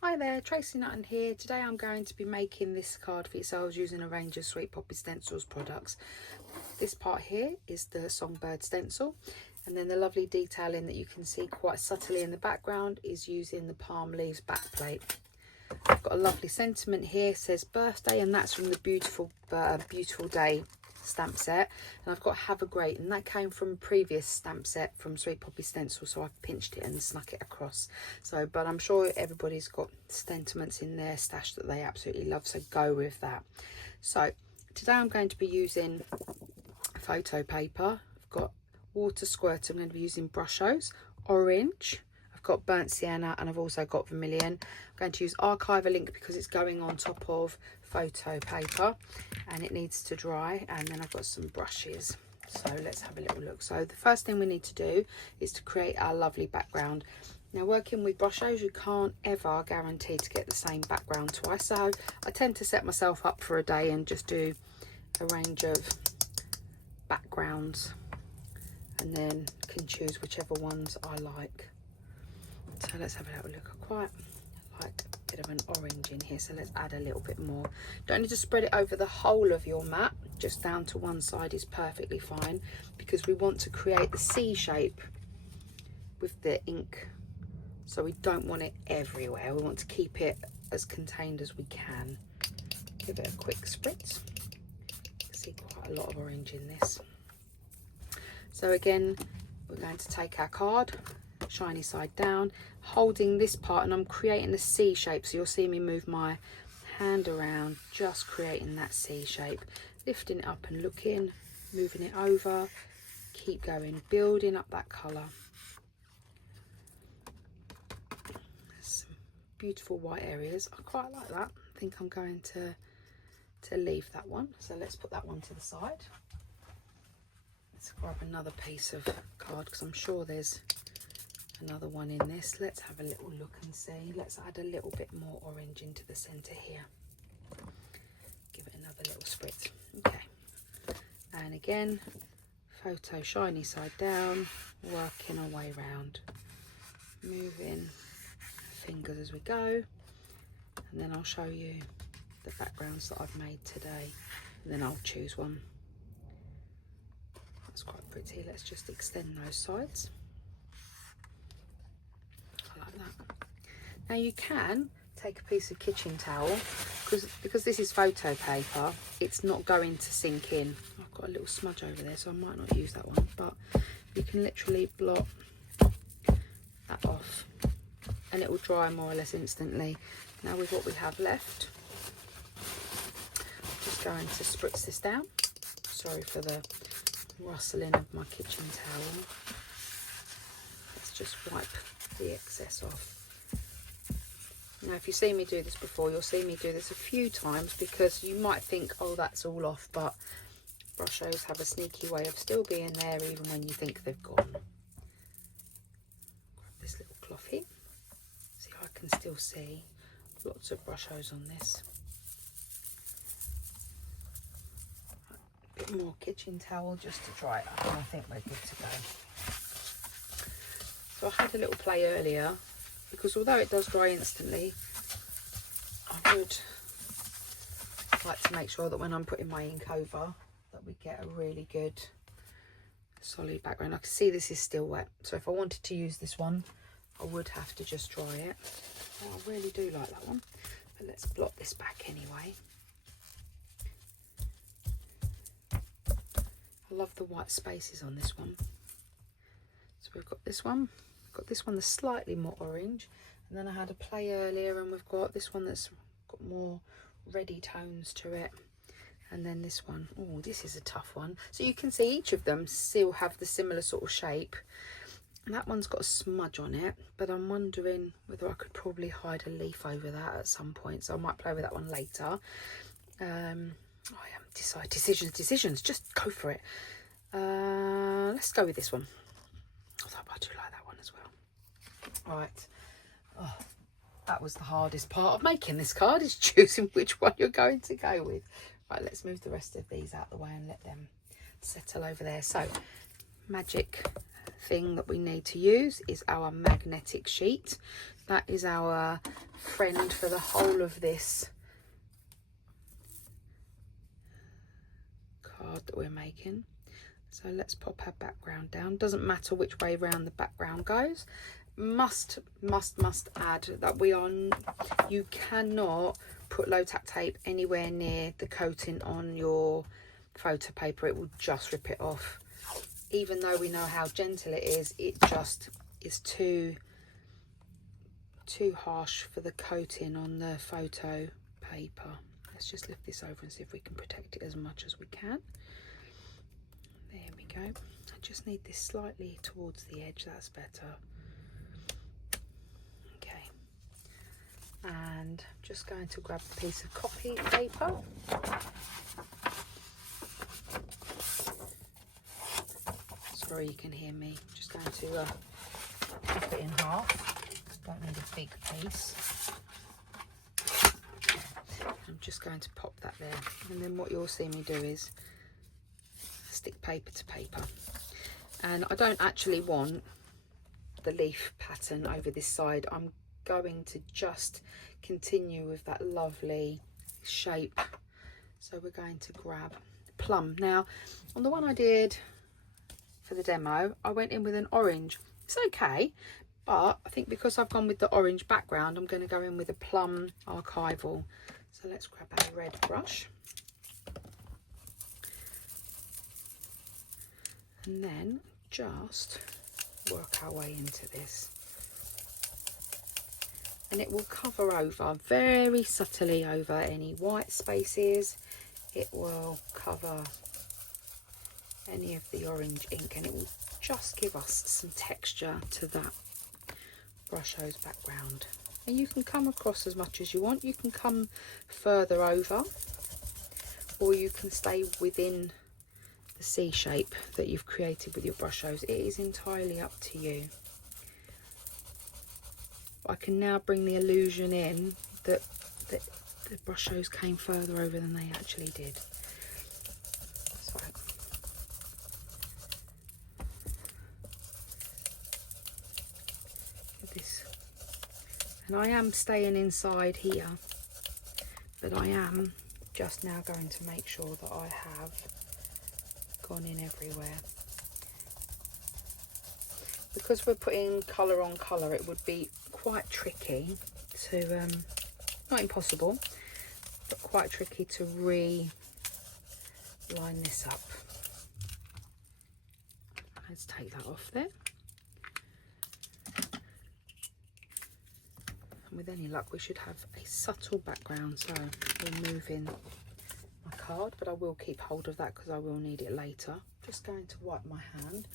Hi there, Tracy Nutton here. Today I'm going to be making this card for yourselves using a range of Sweet Poppy Stencils products. This part here is the Songbird stencil, and then the lovely detailing that you can see quite subtly in the background is using the palm leaves backplate. I've got a lovely sentiment here, it says birthday, and that's from the Beautiful Day stamp set, and I've got have a great, and that came from a previous stamp set from Sweet Poppy Stencil, so I've pinched it and snuck it across. So but I'm sure everybody's got sentiments in their stash that they absolutely love, so go with that. So today I'm going to be using photo paper. I've got water squirt. I'm going to be using Brushos, orange, I've got burnt sienna, and I've also got vermilion. I'm going to use archive ink because it's going on top of photo paper and it needs to dry, and then I've got some brushes. So let's have a little look. So the first thing we need to do is to create our lovely background. Now, working with Brushos, you can't ever guarantee to get the same background twice, so I tend to set myself up for a day and just do a range of backgrounds and then can choose whichever ones I like. So let's have a little look. I quite like a bit of an orange in here, so let's add a little bit more. Don't need to spread it over the whole of your mat, just down to one side is perfectly fine, because we want to create the C shape with the ink, so we don't want it everywhere. We want to keep it as contained as we can. Give it a quick spritz. You can see quite a lot of orange in this. So again, we're going to take our card, shiny side down, holding this part, and I'm creating a C shape, so you'll see me move my hand around, just creating that C shape, lifting it up and looking, moving it over, keep going, building up that colour. Some beautiful white areas. I quite like that. I think I'm going to leave that one, so let's put that one to the side. Let's grab another piece of card because I'm sure there's another one in this. Let's have a little look and see. Let's add a little bit more orange into the centre here. Give it another little spritz. Okay, and again, photo shiny side down, working our way round, moving fingers as we go, and then I'll show you the backgrounds that I've made today, and then I'll choose one. That's quite pretty. Let's just extend those sides. I like that. Now you can take a piece of kitchen towel, because this is photo paper, it's not going to sink in. I've got a little smudge over there, so I might not use that one, but you can literally blot that off and it will dry more or less instantly. Now with what we have left, I'm just going to spritz this down. Sorry for the rustling of my kitchen towel. Let's just wipe the excess off. Now if you see me do this before, you'll see me do this a few times, because you might think, oh, that's all off, but Brushos have a sneaky way of still being there even when you think they've gone. Grab this little cloth here. See, I can still see lots of Brushos on this. A bit more kitchen towel just to dry it up, and I think we're good to go. So I had a little play earlier, because although it does dry instantly, I would like to make sure that when I'm putting my ink over, that we get a really good solid background. I can see this is still wet, so if I wanted to use this one, I would have to just dry it. Oh, I really do like that one, but let's blot this back anyway. I love the white spaces on this one. So we've got this one. Got this one that's slightly more orange, and then I had a play earlier, and we've got this one that's got more reddy tones to it, and then this one. Oh, this is a tough one. So you can see each of them still have the similar sort of shape, and that one's got a smudge on it, but I'm wondering whether I could probably hide a leaf over that at some point, so I might play with that one later. Decisions, just go for it. Let's go with this one, although I do like that one as well. Right, oh, that was the hardest part of making this card, is choosing which one you're going to go with. Right, let's move the rest of these out the way and let them settle over there. So, magic thing that we need to use is our magnetic sheet. that is our friend for the whole of this card that we're making. So let's pop our background down. Doesn't matter which way around the background goes. Must add that you cannot put low tack tape anywhere near the coating on your photo paper. It will just rip it off. Even though we know how gentle it is just is too harsh for the coating on the photo paper. Let's just lift this over and see if we can protect it as much as we can. There we go. I just need this slightly towards the edge, that's better. Okay, and just going to grab a piece of copy paper. Sorry you can hear me. I'm just going to chop it in half. Don't need a big piece. I'm just going to pop that there, and then what you'll see me do is stick paper to paper. And I don't actually want the leaf pattern over this side. I'm going to just continue with that lovely shape. So we're going to grab plum. Now on the one I did for the demo, I went in with an orange. It's okay, but I think because I've gone with the orange background, I'm going to go in with a plum archival. So let's grab our red brush, and then just work our way into this, and it will cover over very subtly over any white spaces. It will cover any of the orange ink, and it will just give us some texture to that brush-hose background. And you can come across as much as you want. You can come further over, or you can stay within the C shape that you've created with your brush hose. It is entirely up to you. I can now bring the illusion in that the brush hose came further over than they actually did. So this, and I am staying inside here, but I am just now going to make sure that I have gone in everywhere. Because we're putting colour on colour, it would be quite tricky to, not impossible, but quite tricky to re-line this up. Let's take that off there. And with any luck, we should have a subtle background. So we'll move in my card, but I will keep hold of that because I will need it later. Just going to wipe my hand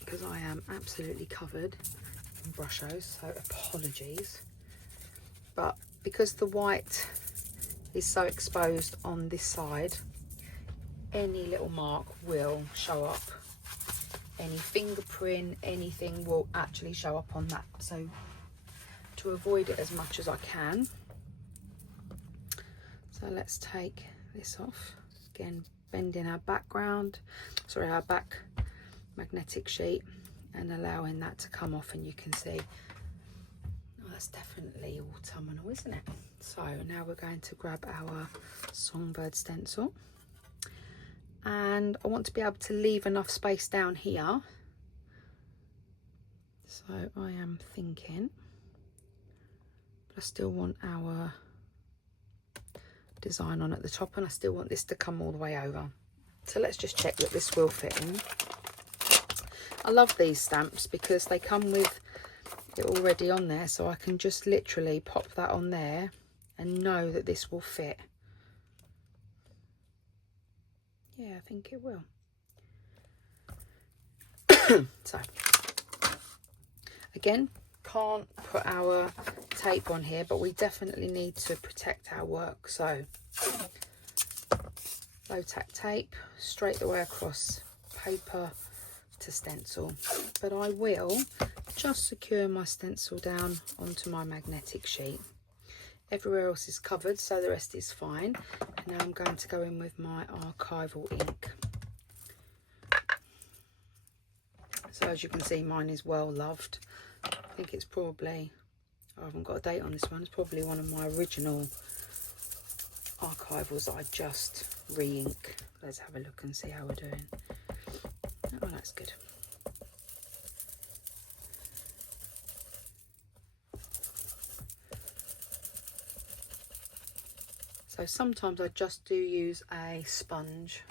because I am absolutely covered in brush hose, so apologies. But because the white is so exposed on this side, any little mark will show up. Any fingerprint, anything will actually show up on that. So to avoid it as much as I can, so let's take this off. Again, bending our background, sorry, our back magnetic sheet, and allowing that to come off, and you can see, oh, that's definitely autumnal, isn't it? So now we're going to grab our songbird stencil, and I want to be able to leave enough space down here. So I am thinking, but I still want our design on at the top, and I still want this to come all the way over. So let's just check that this will fit in. I love these stamps because they come with it already on there, so I can just literally pop that on there and know that this will fit. Yeah, I think it will. So again, can't put our tape on here, but we definitely need to protect our work. So low tack tape straight the way across, paper to stencil, but I will just secure my stencil down onto my magnetic sheet. Everywhere else is covered, so the rest is fine. And now I'm going to go in with my archival ink. So as you can see, mine is well loved. I think it's probably I haven't got a date on this one. It's probably one of my original archivals that I just re-ink. Let's have a look and see how we're doing. Oh, that's good. So sometimes I just do use a sponge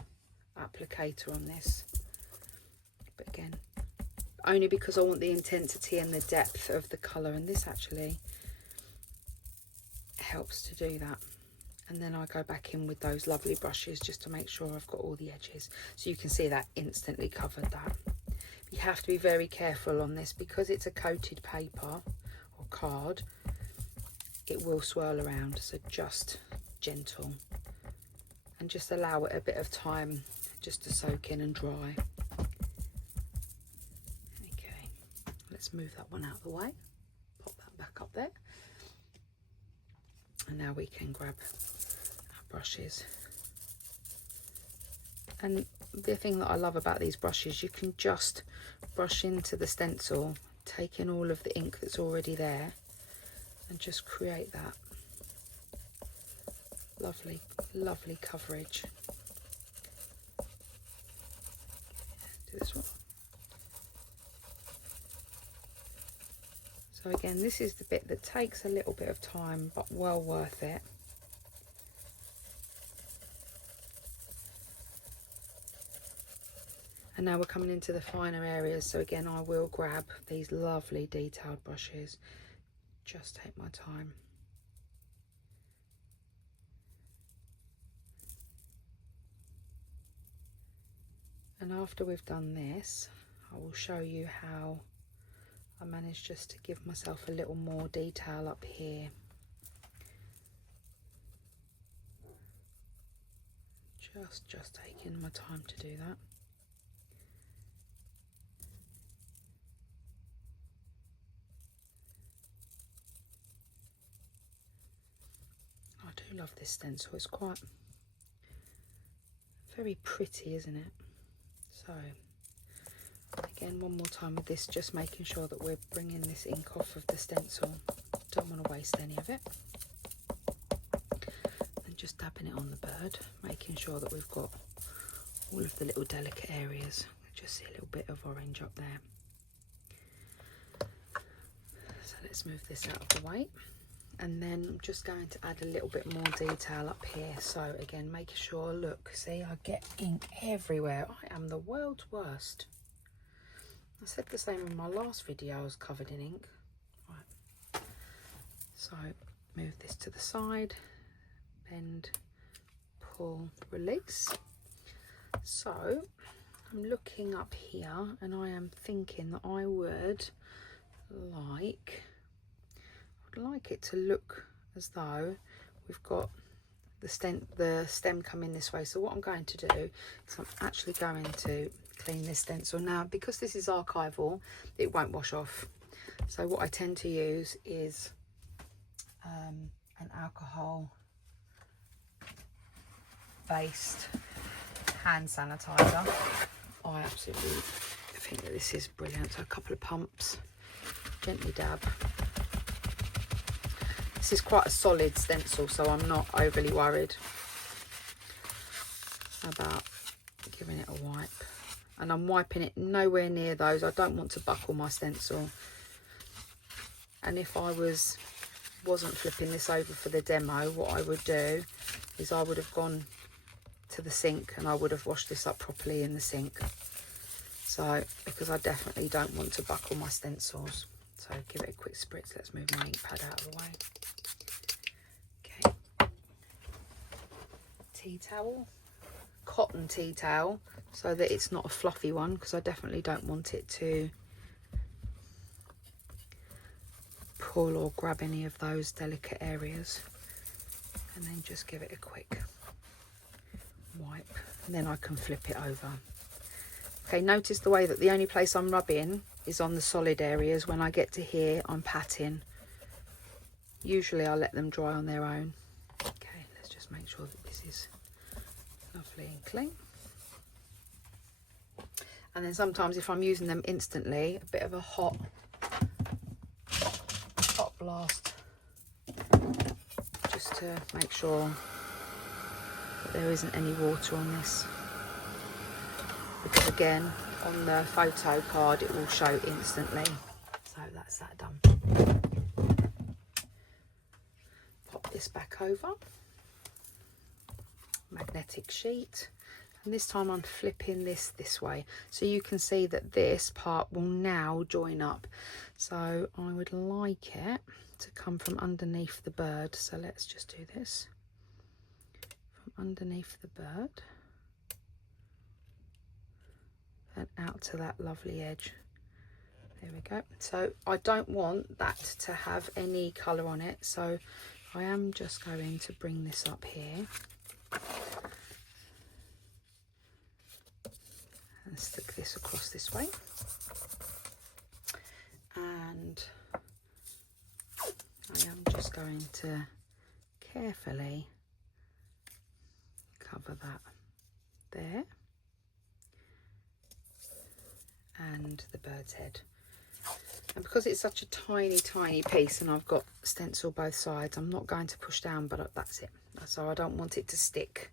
applicator on this, but again, only because I want the intensity and the depth of the colour, and this actually helps to do that. And then I go back in with those lovely brushes just to make sure I've got all the edges. So you can see that instantly covered that. You have to be very careful on this because it's a coated paper or card. It will swirl around, so just gentle and just allow it a bit of time just to soak in and dry. Okay, let's move that one out of the way. Pop that back up there. And now we can grab our brushes. And the thing that I love about these brushes, you can just brush into the stencil, take in all of the ink that's already there and just create that lovely, lovely coverage. Do this one. So again, this is the bit that takes a little bit of time, but well worth it. And now we're coming into the finer areas. So again, I will grab these lovely detailed brushes. Just take my time. And after we've done this, I will show you how I managed just to give myself a little more detail up here. Just taking my time to do that. I do love this stencil. It's quite very pretty, isn't it? So again, one more time with this, just making sure that we're bringing this ink off of the stencil. Don't want to waste any of it. And just dabbing it on the bird, making sure that we've got all of the little delicate areas. Just see a little bit of orange up there. So let's move this out of the way. And then I'm just going to add a little bit more detail up here. So again, making sure, look, see, I get ink everywhere. I am the world's worst. I said the same in my last video, I was covered in ink. Right. So move this to the side, bend, pull, release. So I'm looking up here and I am thinking that I would like it to look as though we've got the stem coming this way. So what I'm going to do is I'm actually going to clean this stencil. Now, because this is archival, it won't wash off. So what I tend to use is an alcohol based hand sanitizer. I absolutely think that this is brilliant. So a couple of pumps, gently dab. This is quite a solid stencil, so I'm not overly worried about giving it a wipe. And I'm wiping it nowhere near those. I don't want to buckle my stencil. And if I wasn't flipping this over for the demo, what I would do is I would have gone to the sink and I would have washed this up properly in the sink. So, because I definitely don't want to buckle my stencils. So give it a quick spritz. Let's move my ink pad out of the way. Okay. Tea towel. Cotton tea towel, so that it's not a fluffy one, because I definitely don't want it to pull or grab any of those delicate areas. And then just give it a quick wipe, and then I can flip it over. Okay, notice the way that the only place I'm rubbing is on the solid areas. When I get to here, I'm patting. Usually I let them dry on their own. Okay, let's just make sure that this is lovely and clean. And then sometimes if I'm using them instantly, a bit of a hot blast just to make sure that there isn't any water on this, because again on the photo card it will show instantly. So that's that done. Pop this back over, magnetic sheet, and this time I'm flipping this way so you can see that this part will now join up. So I would like it to come from underneath the bird, so let's just do this from underneath the bird and out to that lovely edge. There we go. So I don't want that to have any colour on it, so I am just going to bring this up here and stick this across this way, and I am just going to carefully cover that there and the bird's head. And because it's such a tiny piece and I've got stencil both sides, I'm not going to push down, but that's it. So I don't want it to stick.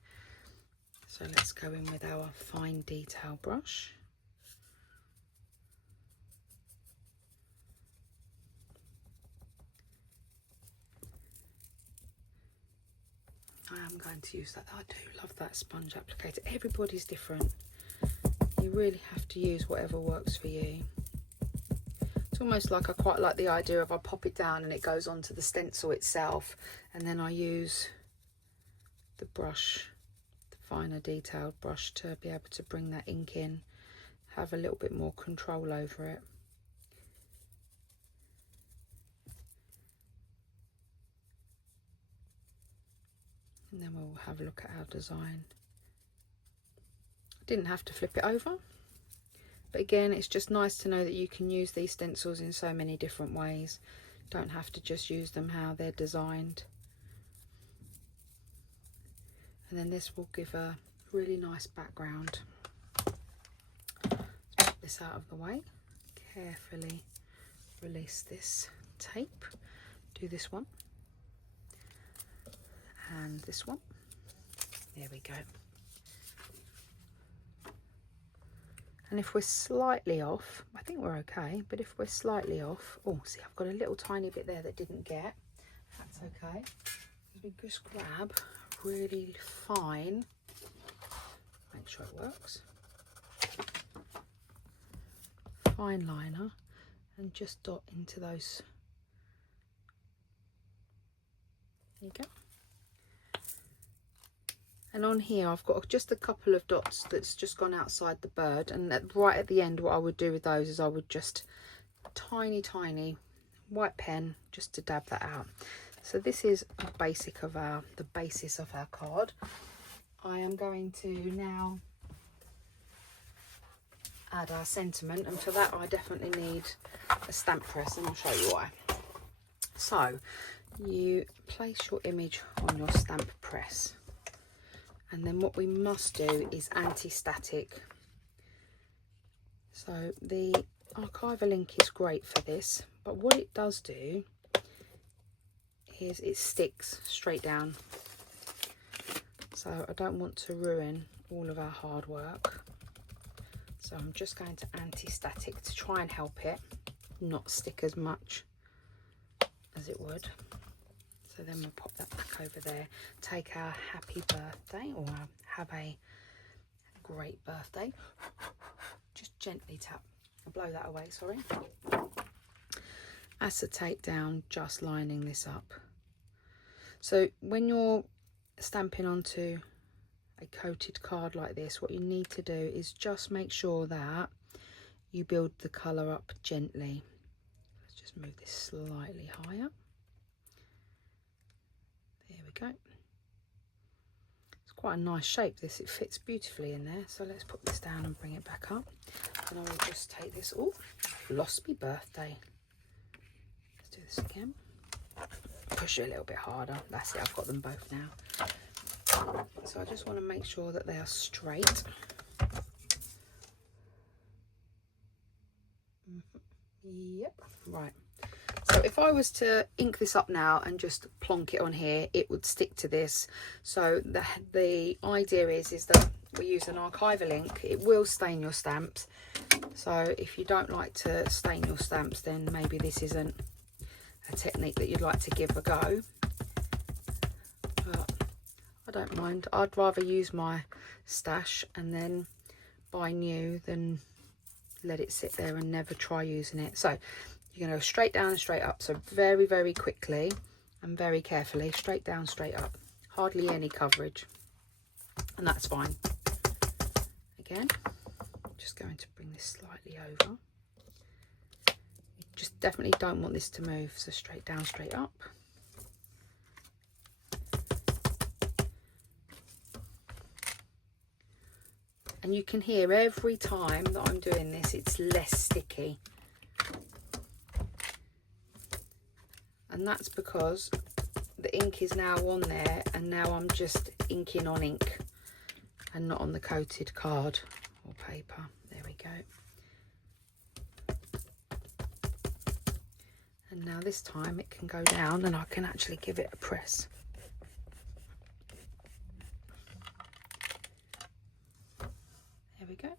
So let's go in with our fine detail brush. I am going to use that. I do love that sponge applicator. Everybody's different. You really have to use whatever works for you. It's almost like I quite like the idea of I pop it down and it goes onto the stencil itself, and then I use the brush, the finer detailed brush, to be able to bring that ink in, have a little bit more control over it. And then we'll have a look at our design. I didn't have to flip it over, but again, it's just nice to know that you can use these stencils in so many different ways. Don't have to just use them how they're designed. And then this will give a really nice background. Let's put this out of the way. Carefully release this tape. Do this one. And this one. There we go. And if we're slightly off, I think we're okay, but if we're slightly off, oh, see, I've got a little tiny bit there that didn't get. That's okay. We just grab really fine, make sure it works, fine liner, and just dot into those. There you go. And on here I've got just a couple of dots that's just gone outside the bird, and right at the end what I would do with those is I would just tiny white pen just to dab that out. So this is the basis of our card. I am going to now add our sentiment, and for that I definitely need a stamp press, and I'll show you why. So you place your image on your stamp press, and then what we must do is anti-static. So the archival ink is great for this, but what it does do is it sticks straight down. So I don't want to ruin all of our hard work. So I'm just going to anti-static to try and help it not stick as much as it would. So then we'll pop that back over there. Take our happy birthday, or have a great birthday. Just gently tap, blow that away, sorry. Acetate down, just lining this up. So when you're stamping onto a coated card like this, what you need to do is just make sure that you build the colour up gently. Let's just move this slightly higher. There we go. It's quite a nice shape, this. It fits beautifully in there. So let's put this down and bring it back up. And I will just take this. Oh, lost me birthday. Let's do this again. Push it a little bit harder. That's it, I've got them both now. So I just want to make sure that they are straight. Yep, right. So if I was to ink this up now and just plonk it on here, it would stick to this. So the idea is that we use an archival ink. It will stain your stamps. So if you don't like to stain your stamps, then maybe this isn't a technique that you'd like to give a go. But I don't mind. I'd rather use my stash and then buy new than let it sit there and never try using it. So you're going to go straight down and straight up. So very, very quickly and very carefully, straight down, straight up. Hardly any coverage. And that's fine. Again, just going to bring this slightly over. You just definitely don't want this to move. So straight down, straight up. And you can hear every time that I'm doing this, it's less sticky. And that's because the ink is now on there, and now I'm just inking on ink and not on the coated card or paper. There we go. And now this time it can go down and I can actually give it a press. There we go.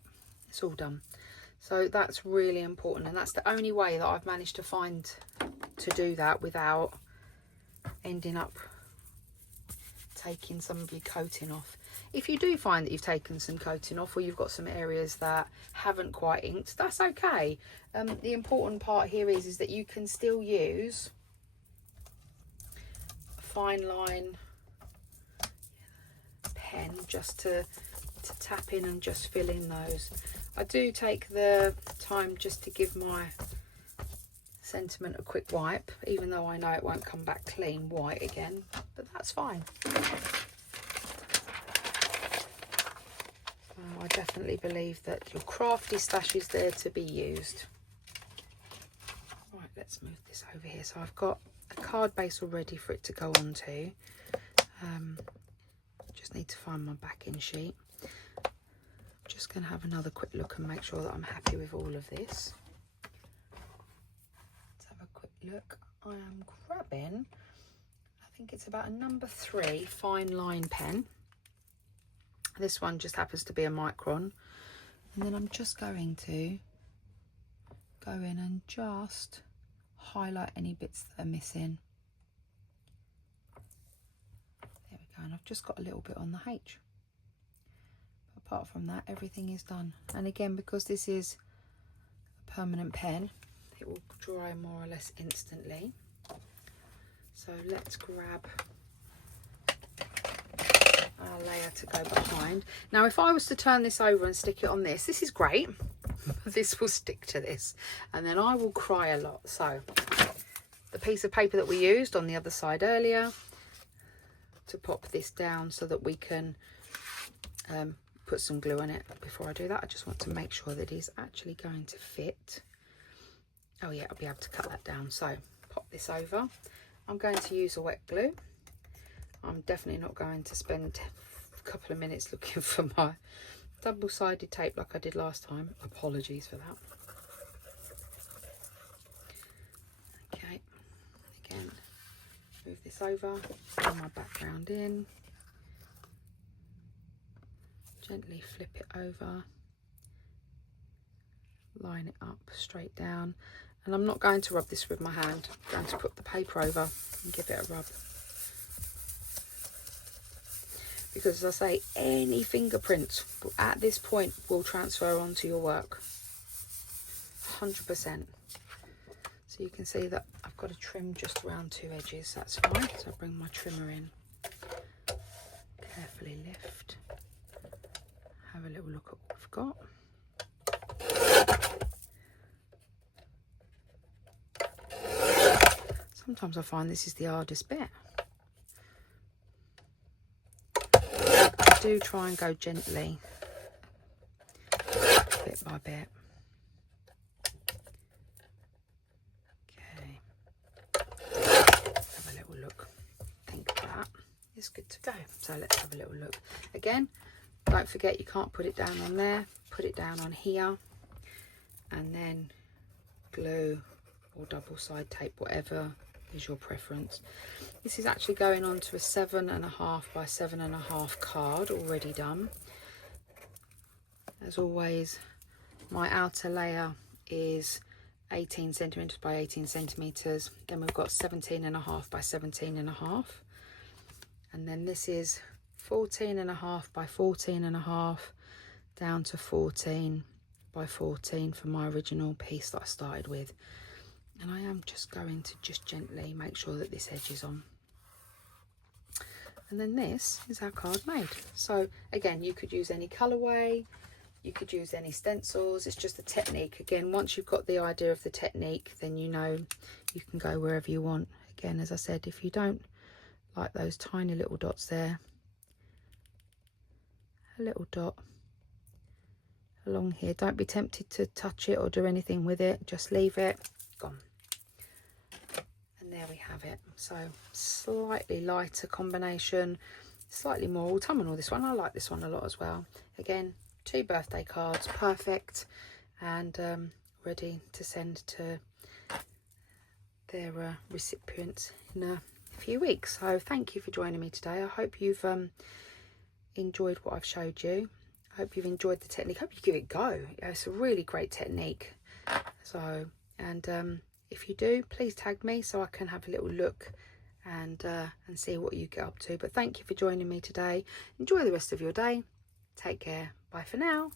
It's all done. So that's really important, and that's the only way that I've managed to find to do that without ending up taking some of your coating off. If you do find that you've taken some coating off, or you've got some areas that haven't quite inked, that's okay. The important part here is that you can still use a fine line pen just to tap in and just fill in those. I do take the time just to give my sentiment a quick wipe, even though I know it won't come back clean white again, but that's fine. I definitely believe that your crafty stash is there to be used. Right, let's move this over here. So I've got a card base already for it to go onto. Just need to find my backing sheet. I'm just going to have another quick look and make sure that I'm happy with all of this. Look, I am grabbing, I think it's about a number 3 fine line pen. This one just happens to be a micron, and then I'm just going to go in and just highlight any bits that are missing. There we go, and I've just got a little bit on the H. But apart from that, everything is done. And again, because this is a permanent pen, it will dry more or less instantly. So let's grab our layer to go behind. Now if I was to turn this over and stick it on this is great. This will stick to this and then I will cry a lot. So the piece of paper that we used on the other side earlier, to pop this down so that we can put some glue on it. Before I do that, I just want to make sure that it's actually going to fit. Oh yeah, I'll be able to cut that down. So pop this over. I'm going to use a wet glue. I'm definitely not going to spend a couple of minutes looking for my double-sided tape like I did last time. Apologies for that. Okay, again, move this over, bring my background in, gently flip it over, line it up straight down. And I'm not going to rub this with my hand. I'm going to put the paper over and give it a rub. Because as I say, any fingerprint at this point will transfer onto your work. 100%. So you can see that I've got to trim just around 2 edges. That's fine. So I'll bring my trimmer in. Carefully lift. Have a little look at what we've got. Sometimes I find this is the hardest bit. I do try and go gently, bit by bit. Okay, have a little look. I think that is good to go. So let's have a little look. Again, don't forget you can't put it down on there. Put it down on here, and then glue or double side tape, whatever is your preference. This is actually going on to a 7.5 by 7.5 card already done. As always, my outer layer is 18 centimeters by 18 centimeters. Then we've got 17.5 by 17.5, and then this is 14.5 by 14.5 down to 14 by 14 for my original piece that I started with. And I am just going to just gently make sure that this edge is on. And then this is our card made. So again, you could use any colourway, you could use any stencils. It's just a technique. Again, once you've got the idea of the technique, then you know you can go wherever you want. Again, as I said, if you don't like those tiny little dots there, a little dot along here, don't be tempted to touch it or do anything with it, just leave it, gone. And there we have it. So slightly lighter combination, slightly more autumnal, this one. I like this one a lot as well. Again, 2 birthday cards, perfect, and ready to send to their recipients in a few weeks. So thank you for joining me today. I hope you've enjoyed what I've showed you. I hope you've enjoyed the technique. I hope you give it a go. It's a really great technique. So, and if you do, please tag me so I can have a little look and see what you get up to. But thank you for joining me today. Enjoy the rest of your day. Take care. Bye for now.